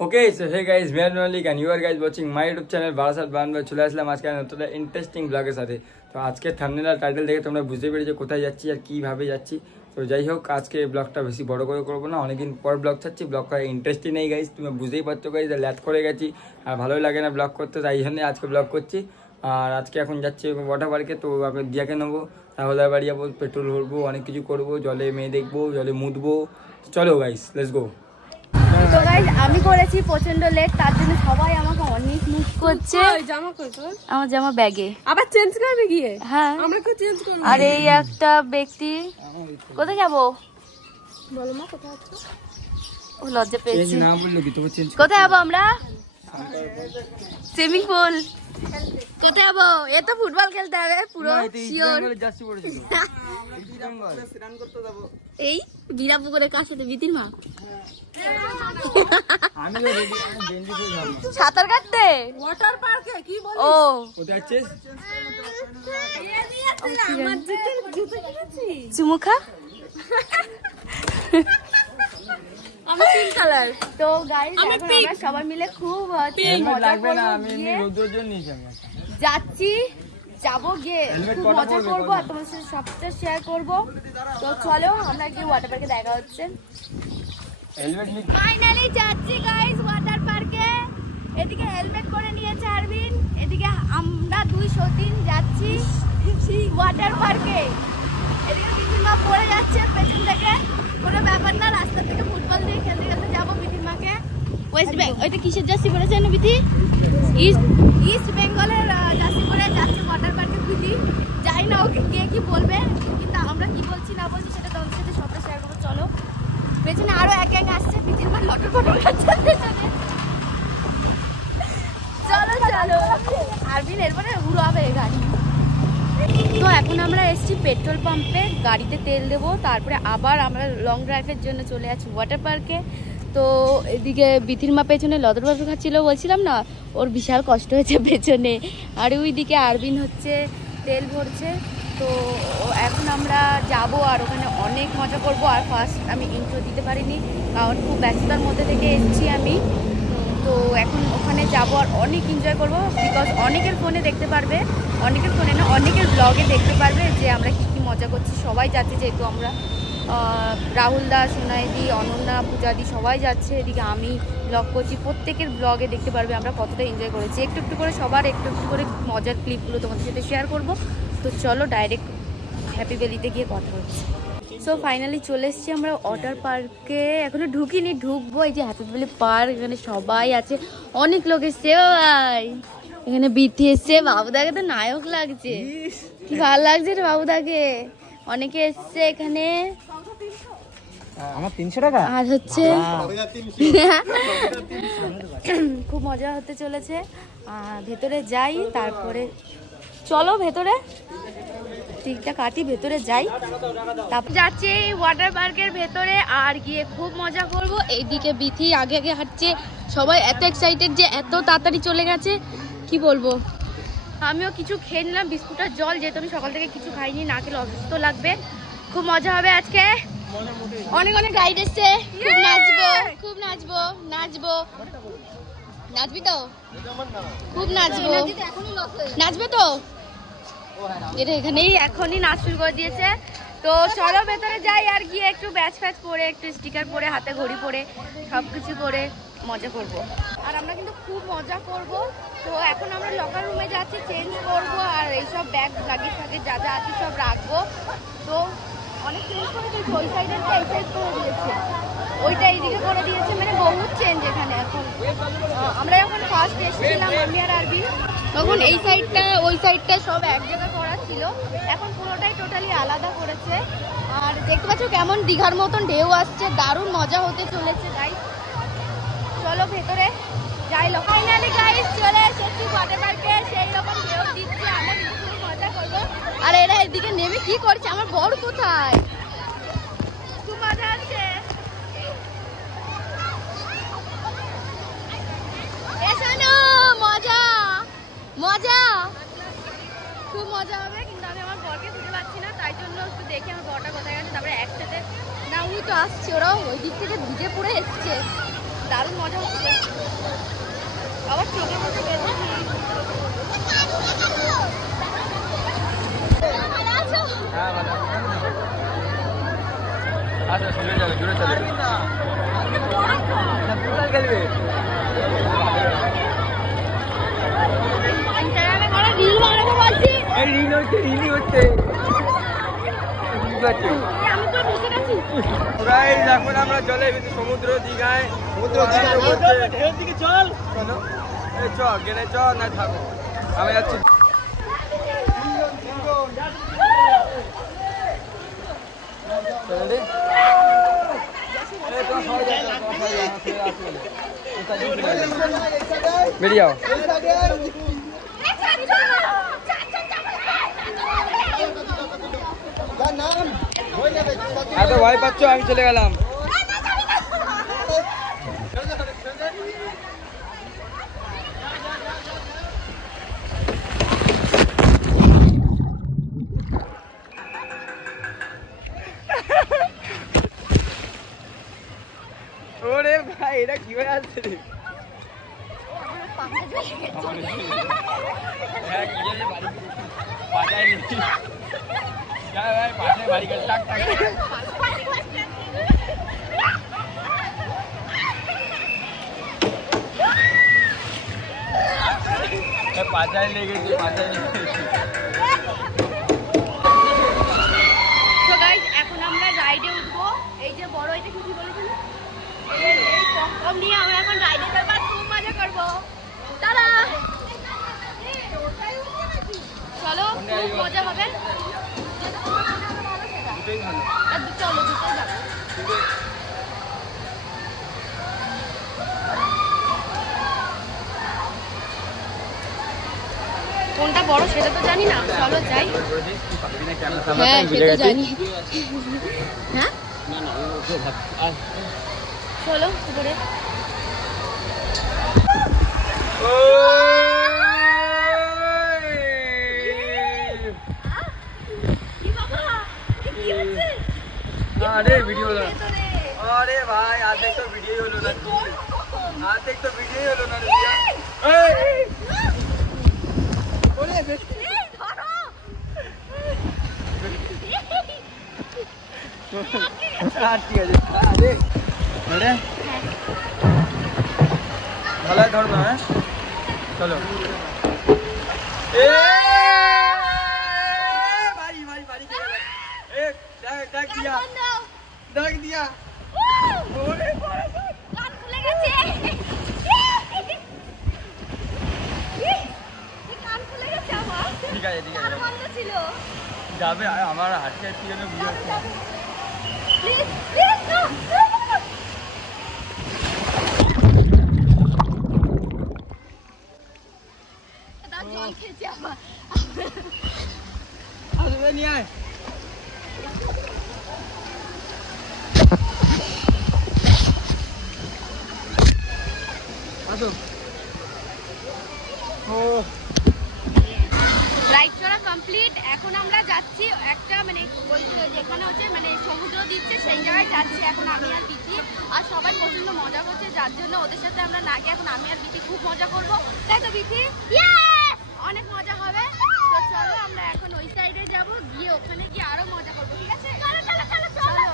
Okay so hey guys मैं Malik and you are guys watching my YouTube channel Barasat বানবা চলে আসলাম আজকে নতুন ইন্টারেস্টিং ব্লগের সাথে। তো আজকে থাম্বনেল আর টাইটেল দেখে তোমরা বুঝতে পেরেছো কোথায় যাচ্ছি আর কিভাবে যাচ্ছি। তো যাই হোক আজকে ব্লগটা বেশি বড় করে করবো না, অনেকদিন পর ব্লগ ছাড়ছি, ব্লগ করার ইন্টারেস্টই নেই গাইস, তুমি বুঝতেই পারছো গাইস, ল্যাথ করে গেছি আর ভালোই লাগে না ব্লগ করতে, তাই জন্য আজকে ব্লগ করছি। আর আজকে এখন যাচ্ছি ওয়াটার পার্কে, তো দিয়াকে নেবো, তাহলে বাড়ি যাবো, পেট্রোল ভরবো, অনেক কিছু করবো, জলে মেয়ে দেখবো, জলে মুতবো। চলো গাইস লেটস গো। তো গাইস আমি করেছি প্রচন্ড লেট, তার জন্য সবাই আমাকে অনেক মিস করছে। জামা কই তোর? আমার জামা ব্যাগে। আবার চেঞ্জ করবে গিয়ে? হ্যাঁ আমরা কি চেঞ্জ করব? আর এই একটা ব্যক্তি কোথায় যাব? বলো মা কোথায় আছো? ও লজ্জা পেয়েছি। চেঞ্জ না বললো কি তোমার চেঞ্জ কোথায় যাব আমরা? Swimming pool. কোথায় যাব? এ তো ফুটবল খেলতে হবে পুরো শিওর। জার্সি পড়েছিল এই বিরাপুকুরের কাছে তো বিতির মা। আমি তো রেডি, আমি বেঞ্জি হয়ে যাব। সাঁতার কাটতে ওয়াটার পার্কে কি বল? ও কোথায় আছিস? আমার জুতো কিনেছি। চুমুখা আমি পিঙ্ক কালার। তো গাইস এখন আমরা সবাই মিলে খুব মজা লাগবে না, করব, আমি এমনি রোদ্রের জন্য নিয়েছি আমি। যাচ্ছি, যাবো গিয়ে Helmet খুব কটা মজা পরবে করবো কটা? আর তোমার সাথে সবটা শেয়ার করবো। তো চলো আমরা গিয়ে ওয়াটার পার্কে দেখা হচ্ছে। হেলমেট নি ফাইনালি যাচ্ছি গাইস ওয়াটার পার্কে। এদিকে হেলমেট করে নিয়েছে আরবিন, এদিকে আমরা 203 যাচ্ছি ওয়াটার পার্কে। এদিকে বিতিমা পড়ে যাচ্ছে পেছন থেকে, কোনো ব্যাপার না, রাস্তা থেকে ফুটবল দিয়ে খেলতে খেলতে যাবো বিতিমাকে। ওয়েস্ট বেঙ্গল, ওইটা কিসের জার্সি পরেছে না বিতি? ইস্ট বেঙ্গলের জার্সি পরে যাচ্ছে ওয়াটার পার্কে বিতি। যাই না ওকে কে কি বলবে, কিন্তু আমরা কি বলছি না বলছি সেটা তোমাদের সাথে সবটা শেয়ার করবো। চলো, পেছনে আরো এক গ্যাং আসছে, বিতির মা লটর পটর খাচ্ছে পেছনে। চলো চলো, আরবিন এরপরে উড়াবে গাড়ি। তো এখন আমরা এসেছি পেট্রোল পাম্পে, গাড়িতে তেল দেবো, তারপরে আবার আমরা লং ড্রাইভের জন্য চলে যাচ্ছি ওয়াটার পার্কে। তো এদিকে বিথির মা পেছনে লদর বদর খাচ্ছিল, বলছিলাম না ওর বিশাল কষ্ট হয়েছে পেছনে, আর ওইদিকে আরবিন হচ্ছে তেল ভরছে। তো এখন আমরা যাব আর ওখানে অনেক মজা করব। আর ফার্স্ট আমি ইন্ট্রো দিতে পারিনি কারণ খুব ব্যস্ততার মধ্যে থেকে এসেছি আমি। তো এখন ওখানে যাব আর অনেক এনজয় করবো, বিকজ অনেকের ফোনে দেখতে পারবে, অনেকের ফোনে না অনেকের ব্লগে দেখতে পারবে যে আমরা কী কী মজা করছি। সবাই যাচ্ছে, যেহেতু আমরা রাহুল দা, সোনাইদি, অনন্যা, পূজাদি সবাই যাচ্ছে, এদিকে আমি ব্লগ করছি, প্রত্যেকের ব্লগে দেখতে পারবে আমরা কতটা এনজয় করেছি। একটু একটু করে সবার একটু একটু করে মজার ক্লিপগুলো তোমাদের সাথে শেয়ার করব। তো চলো ডাইরেক্ট হ্যাপি ভ্যালিতে গিয়ে কথা হচ্ছে। সো ফাইনালি চলে এসেছি আমরা ওয়াটার পার্কে, এখনো ঢুকিনি, ঢুকবো। এই যে হ্যাপি ভ্যালি পার্ক, এখানে সবাই আছে, অনেক লোক এসছে। ভাই এখানে বিথি এসছে, বাবুদাকে তো নায়ক লাগছে, কি ভালো লাগছে রে বাবুদাকে। অনেকে এসছে এখানে, আমার 300 টাকা আর হচ্ছে খুব মজা হতে চলেছে। ভেতরে যাই, তারপরে চলো ভেতরে টিকটা কাটি, ভেতরে যাই, তারপর যাচ্ছি ওয়াটার পার্কের ভেতরে আর গিয়ে খুব মজা করব। এইদিকে বিথি আগে আগে হাঁটছে, সবাই এত এক্সাইটেড যে এত তাড়াতাড়ি চলে গেছে কি বলবো। আমিও কিছু খেয়ে নিলাম, বিস্কুট আর জল, যেহেতু আমি সকাল থেকে কিছু খাইনি, না খেলে অসুস্থ লাগবে। খুব মজা হবে আজকে, অনেক অনেক গাইড এসছে, খুব নাচবো, খুব নাচবো, নাচবো, নাচবি তো? খুব নাচবো, নাচবে তো? এটা এখানেই এখনই নাচ শুরু করে দিয়েছে। তো চলো ভেতরে যাই আর গিয়ে একটু ব্যাচ ফ্যাচ পরে, একটু স্টিকার পরে, হাতে ঘড়ি পরে, সব কিছু করে মজা করব। আর আমরা কিন্তু খুব মজা করব। তো এখন আমরা লকার রুমে যাচ্ছি, চেঞ্জ করব আর এইসব ব্যাগ লাগেজ ফাগেজ যা যা আছে সব রাখবো। তো অনেক চেঞ্জ করে দিয়েছে, ওই সাইডেরটা এই সাইড করে দিয়েছে, ওইটা এইদিকে করে দিয়েছে, মানে বহুত চেঞ্জ এখানে। এখন আমরা যখন ফার্স্ট এসেছিলাম আমি আর আরবি, তখন এই সাইডটা ওই সাইডটা সব এক জায়গায় করা ছিল, এখন পুরোটাই টোটালি আলাদা করেছে। আর দেখতে পাচ্ছ কেমন দীঘার মতন ঢেউ আসছে, দারুণ মজা হতে চলেছে গাইস। চলো ভেতরে যাই। ফাইনালি গাইস চলে এসেছি ওয়াটার পার্কে, সেই রকম ঢেউ দিচ্ছে, আমরা কিন্তু খুব মজা করবো। আর এরা এদিকে নেমে কি করছে, আমার বর কোথায়? খুব মজা হচ্ছে, মজা মজা, খুব মজা হবে। কিন্তু আমি আমার বরকে খুঁজে পাচ্ছি না, তাই জন্য একটু দেখি আমার বরটা কোথায় গেছে, তারপরে একসাথে না, উনি তো আসছে, ওরাও ওই দিক থেকে ভিজে পড়ে এসছে। দারুণ মজা হচ্ছে। আবার চোখের মধ্যে গেছে। হ্যাঁ ভালো আচ্ছা শুনে যাবে দূরে চলে খেলবে রিলি হচ্ছে এখন আমরা চলে সমুদ্র দীঘায় দিকে চল চ গেলে চ না থাকো আমি যাচ্ছি বেরিয়ে যাও এত ভয় পাচ্ছ আমি চলে গেলাম ওরে ভাই এটা কি হয়ে আসছে রে পাঁচায় লেগেছে এখন আমরা রাইডে উঠবো। এই যে বড় এটা কি বলেছিল এই টমটম নিয়ে আমরা এখন রাইডে যাবো আর খুব মজা করবো। দাদা চলো খুব মজা হবে। চলো দুটোই যাবো। কোনটা বড় সেটা তো জানি না, চলো যাই। হ্যাঁ সেটা জানি। হ্যাঁ চলো উপরে। আরে ভিডিও আরে ভাই আর্ধেক তো ভিডিও হলো না আর্ধেক তো ভিডিও হলো না ঠিক আছে ভালো ধর না হ্যাঁ চলো ডাক দিয়া ঠিক আছে যাবে আমার হাঁটতে হাঁটতে গেলে বুঝে জল খেয়েছি আবার নিয়ে আয় আসো ও রাইড চড়া কমপ্লিট। এখন আমরা যাচ্ছি একটা মানে যেখানে হচ্ছে মানে সমুদ্র দিচ্ছে সেই জায়গায় যাচ্ছি এখন আমি আর বিচি। আর সবাই প্রচন্ড মজা করছে যার জন্য ওদের সাথে আমরা না গিয়ে এখন আমি আর বিচি খুব মজা করবো, তাই তো বিচি? অনেক মজা হবে। তো চলো আমরা এখন ওই সাইডে যাব, গিয়ে ওখানে গিয়ে আরো মজা করবো, ঠিক আছে? চলো চলো চলো চলো।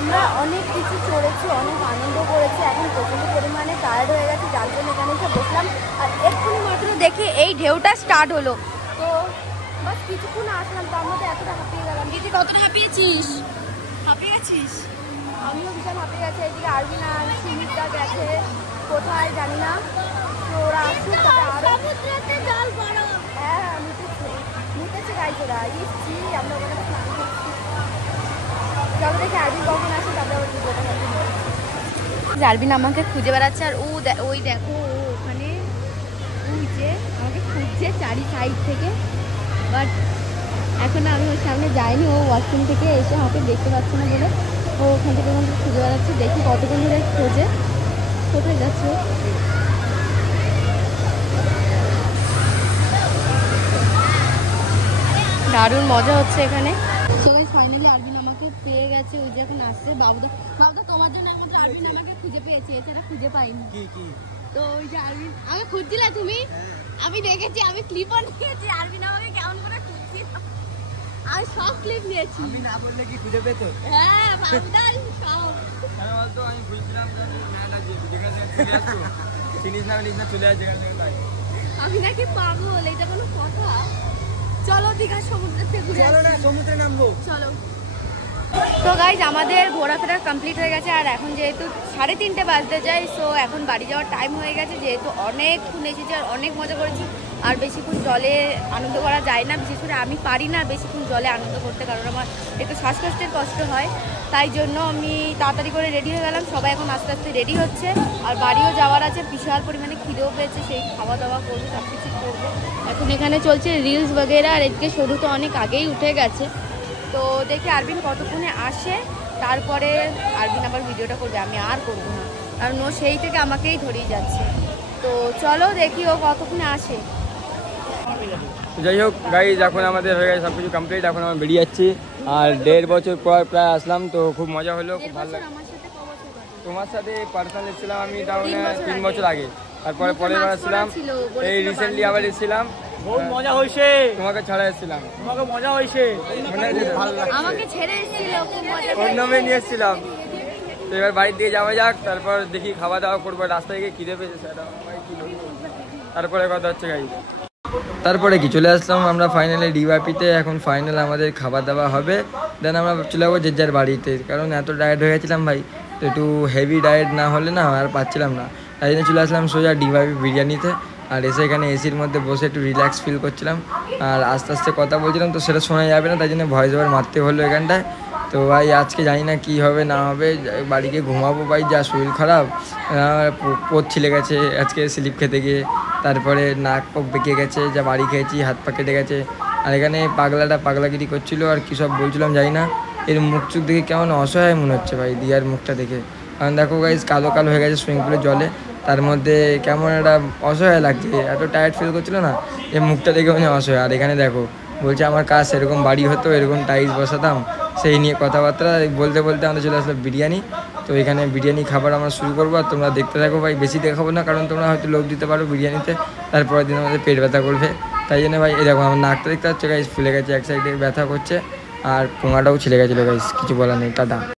আমরা অনেক কিছু চড়েছি, অনেক আনন্দ করেছি, এখন প্রচন্ড পরিমাণে টায়ার্ড হয়ে গেছে যার জন্য এখানে এসে বসলাম। আর এক্ষুনি মাত্র দেখি এই ঢেউটা স্টার্ট হলো, তো বাস কিছুক্ষণ আসলাম তার মধ্যে এতটা হাঁপিয়ে গেলাম। দিদি কতটা হাঁপিয়েছিস? হাঁপিয়ে গেছিস? আমিও ভীষণ হাঁপিয়ে গেছি। এইদিকে আরবিনা সুমিতটা গেছে কোথায় জানি না, তো ওরা আসুক হ্যাঁ মুতেছে গাইছে ওরা ইচ্ছি আমরা ওখানে স্নান করছি। চলো দেখি আরবিন কখন আসে তারপরে আবার ভিডিওটা কন্টিনিউ। আরবিন আমাকে খুঁজে বেড়াচ্ছে আর ওই দেখো ও ওখানে ওই যে আমাকে দেখছে চারি সাইড থেকে, বাট এখন আমি ওর সামনে যাইনি। ও ওয়াশরুম থেকে এসে আমাকে দেখতে পাচ্ছে না বলে ও ওখান থেকে আমাকে খুঁজে বেড়াচ্ছে। দেখি কতক্ষণ ধরে খোঁজে। কোথায় যাচ্ছে ও? দারুণ মজা হচ্ছে এখানে। সবাই ফাইনালি আরবিন আমাকে পেয়ে গেছে। ওই যে এখন আসছে বাবুদা। বাবুদা তোমার জন্য একমাত্র আরবিন আমাকে খুঁজে পেয়েছে, এছাড়া খুঁজে পাইনি। তো ওই যে আরবিন আমাকে খুঁজছিলে তুমি, আমি দেখেছি, আমি ক্লিপ অন নিয়েছি। আরবিন আমাকে কেমন করে খুঁজছিল, আমি সব ক্লিপ নিয়েছি। আমি না বললে কি খুঁজে পেতো? হ্যাঁ বাবুদা সব। আমি বলতো আমি খুঁজছিলাম চিনিস না চলে আসছে। আমি নাকি পাগল, এটা কোনো কথা? চলো দীঘা সমুদ্রের থেকে ঘুরে আসি। সমুদ্রে নামবো, চলো। তো গাইজ আমাদের ঘোরাফেরা কমপ্লিট হয়ে গেছে, আর এখন যেহেতু 3:30 বাজতে যায়, সো এখন বাড়ি যাওয়ার টাইম হয়ে গেছে। যেহেতু অনেকক্ষণ এসেছি আর অনেক মজা করেছি, আর বেশিক্ষণ জলে আনন্দ করা যায় না। বিশেষ করে আমি পারি না বেশিক্ষণ জলে আনন্দ করতে, কারণ আমার একটু শ্বাসকষ্টের কষ্ট হয়। তাই জন্য আমি তাড়াতাড়ি করে রেডি হয়ে গেলাম। সবাই এখন আস্তে আস্তে রেডি হচ্ছে, আর বাড়িও যাওয়ার আছে। বিশাল পরিমাণে খিদেও পেয়েছে, সেই খাওয়া দাওয়া করবো, সব কিছু করবো। এখন এখানে চলছে রিলস বগেরা, আর এদিকে সরু তো অনেক আগেই উঠে গেছে। তো দেখি আরবিন কতক্ষণে আসে, তারপরে আরবিন আবার ভিডিওটা করবে, আমি আর করবো না, কারণ ও সেই থেকে আমাকেই ধরেই যাচ্ছে। তো চলো দেখি ও কতক্ষণে আসে। যাই হোক গাইজ, এখন আমাদের হয়ে গেছে সব কিছু কমপ্লিট। এখন আমরা বেরিয়ে যাচ্ছি, আর 1.5 বছর পর প্রায় আসলাম। তো খুব মজা হলো, খুব ভালো লাগলো। আমার সাথে ক বছর বাদে? তোমার সাথে পার্সোনাল এসেছিলাম আমি তাহলে 3 3 বছর আগে, তারপরে পরের বার আসছিলাম, এই রিসেন্টলি আবার এসেছিলাম। বহুত মজা হয়েছে, তোমাকে ছাড়া এসেছিলাম, তোমাকে মজা হয়েছে, মনে আছে তো? ভালো লাগছে, আমাকে ছেড়ে এসেছিল, খুব মজা ওর নামে নিয়ে এসেছিলাম। তো এবার বাড়ির দিকে যাওয়া যাক, তারপর দেখি খাওয়া দাওয়া করবো। রাস্তায় গিয়ে খিদে পেয়েছে সেটা তারপরে কথা হচ্ছে গাই। তারপরে কি চলে আসলাম আমরা ফাইনালি ডিওয়াইপিতে। এখন ফাইনাল আমাদের খাবার দাওয়া হবে, দেন আমরা চলে যাবো যে যার বাড়িতে। কারণ এত ডায়েট হয়ে গেছিলাম ভাই, তো একটু হেভি ডায়েট না হলে না আর পাচ্ছিলাম না। তাই জন্য চলে আসলাম সোজা ডিওয়াইপি বিরিয়ানিতে। আর এসে এখানে এসির মধ্যে বসে একটু রিল্যাক্স ফিল করছিলাম, আর আস্তে আস্তে কথা বলছিলাম। তো সেটা শোনা যাবে না, তাই জন্য ভয়েস ওভার মারতে হলো এখানটায়। তো ভাই আজকে জানি না কী হবে না হবে, বাড়িকে ঘুমাবো ভাই, যা শরীর খারাপ, পোত ছিলে গেছে আজকে স্লিপ খেতে গিয়ে। তারপরে নাক পক বেঁকে গেছে, যা বাড়ি খেয়েছি, হাত পা কেটে গেছে। আর এখানে পাগলাটা পাগলাগিরি করছিলো, আর কী সব বলছিলাম জানি না। এর মুখ চুখ দেখে কেমন অসহায় মনে হচ্ছে ভাই, দিয়ার মুখটা দেখে। কারণ দেখো গাইজ কালো কালো হয়ে গেছে সুইমিং পুলের জলে, তার মধ্যে কেমন একটা অসহায় লাগছে, এত টায়ার্ড ফিল করছিল না, এই মুখটা দেখে মানে অসহায়। আর এখানে দেখো বলছে আমার কাজ সেরকম বাড়ি হতো, এরকম টাইলস বসাতাম, সেই নিয়ে কথাবার্তা বলতে বলতে আমাদের চলে আসলো বিরিয়ানি। তো এখানে বিরিয়ানি খাবার আমরা শুরু করবো, আর তোমরা দেখতে থাকো ভাই, বেশি দেখাবো না, কারণ তোমরা হয়তো লোভ দিতে পারো বিরিয়ানিতে, তারপরের দিন আমাদের পেট ব্যথা করবে। তাই জন্য ভাই এই দেখো আমার নাকটা দেখতে পাচ্ছ গাইস ফুলে গেছে, এক সাইডে ব্যথা করছে, আর পোঙাটাও ছিলে গেছিলো গাইস, কিছু বলার নেই। টাটা।